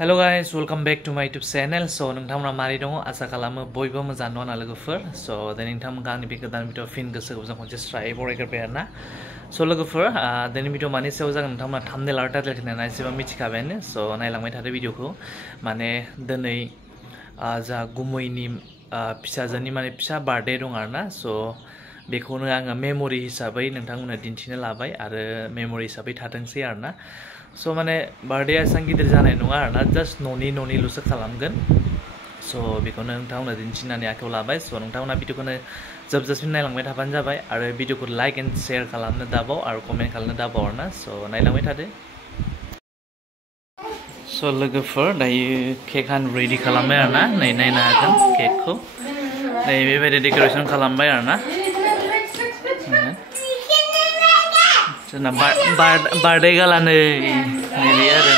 Hello guys, welcome back to my YouTube channel. So नोंथांमोना मारै दङ आसा खालामो बयबो मोजां दङ ना लोगोफोर. So दिनै नोंथांमोनखौ आंनि बे गोदान भिडिअ फिन गोसोखौ जों खनसे स्रायै बरायग्रोबाय आरोना. So लोगोफोर दिनै भिडिअ मानि सायाव जागोन नोंथांमोना थाम्बनेल आरो टाइटेल नायना एसेबां मिथिखाबायानो. So नायलांबाय थादो भिडिअखौ. माने दिनै जा गुमैनि फिसाजोनि माने फिसा बार्थडे दं आरोना. So बेखौनो आङो मेमरि हिसाबै नोंथांमोननो दिन्थिनो लाबाय आरो मेमरि हिसाबै थाथोंसै आरोना. So माने बार्थडेआ एसेबां गिदिर जानाय नङा आरोना, जास्ट न'निल'सो खालामगोन. So बेखौनो नोंथांमोननो दिन्थिनानै आखायाव लाबाय. So नोंथांमोना भिडिअखौनो जोबजासिम नायलांबाय थाबानो जाबाय आरो भिडिअखौ लाइक एन्ड शेयार खालामनो दाबाव आरो कमेन्ट खालामनो दाबाव आरोना. So नायलांबाय थादो. So लोगोफोर दायो केक हानो रेडि खालामबाय आरोना. नै नायनो हागोन केकखौ. नै बेबायदि डेक'रेसन खालामबाय आरोना. जोंना बार्थडे गाला नै नैबे आरो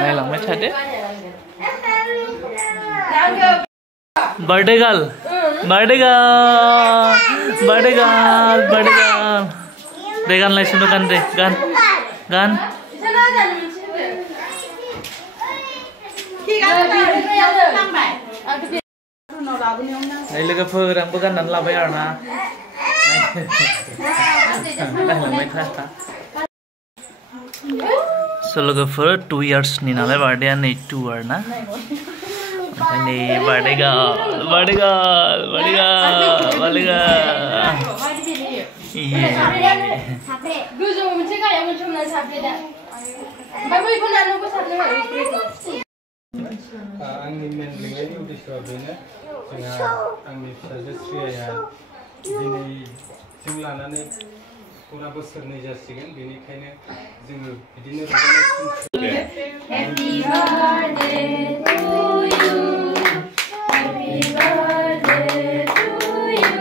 नायलांबाय थादो. बार्थडे गाल दे गानलाय सुनो गान दे गान नै लोगोफोर आंबो गाननानै लाबाय आरोना. नायलांबाय था. So लोगोफोर 2 इयार्सनि नालाय बार्थडेआ नै 2 आरोना. ओमफ्राय नै बार्थडे गाल आंनि मेन लिंनायनि उद्देश्यआ बेनो, जोंहा आंनि फिसाजो श्रियाया दिनै जों लानानै पुरा बोसोरनै जासिगोन, बेनिखायनो जोङो बिदिनो Happy birthday to you, happy birthday to you,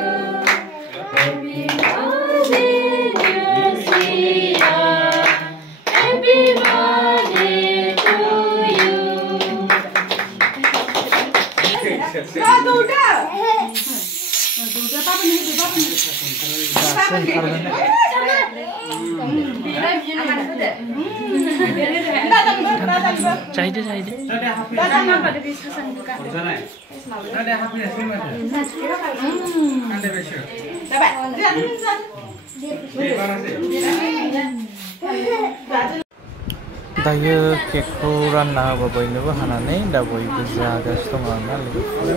happy birthday dear Shriya, happy birthday to you. Caide. दायो केकखौ रानना होबा बयनोबो हानानै दा बयबो जागासिनो दं आरोना लोगोफोर.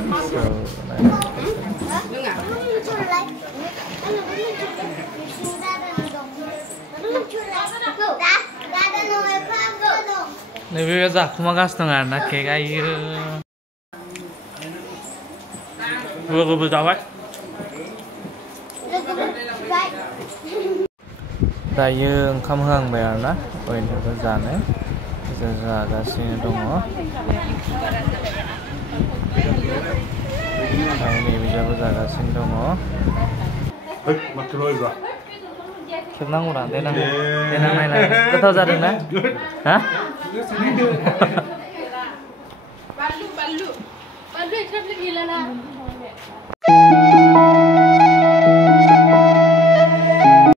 नैबे जाखुमागासिनो दं आरोना केक. आयो लोगोबो जाबाय. दायो ओंखाम होहांबाय आरोना बयनोबो जानो. जागासिनो दङ. नैबेजाबो जागासिनो दङ. खेबनांगौना देनां नायलाय. गोथाव जादोंना? हा? बानलु एक्सट्रा प्लेट गैला ना?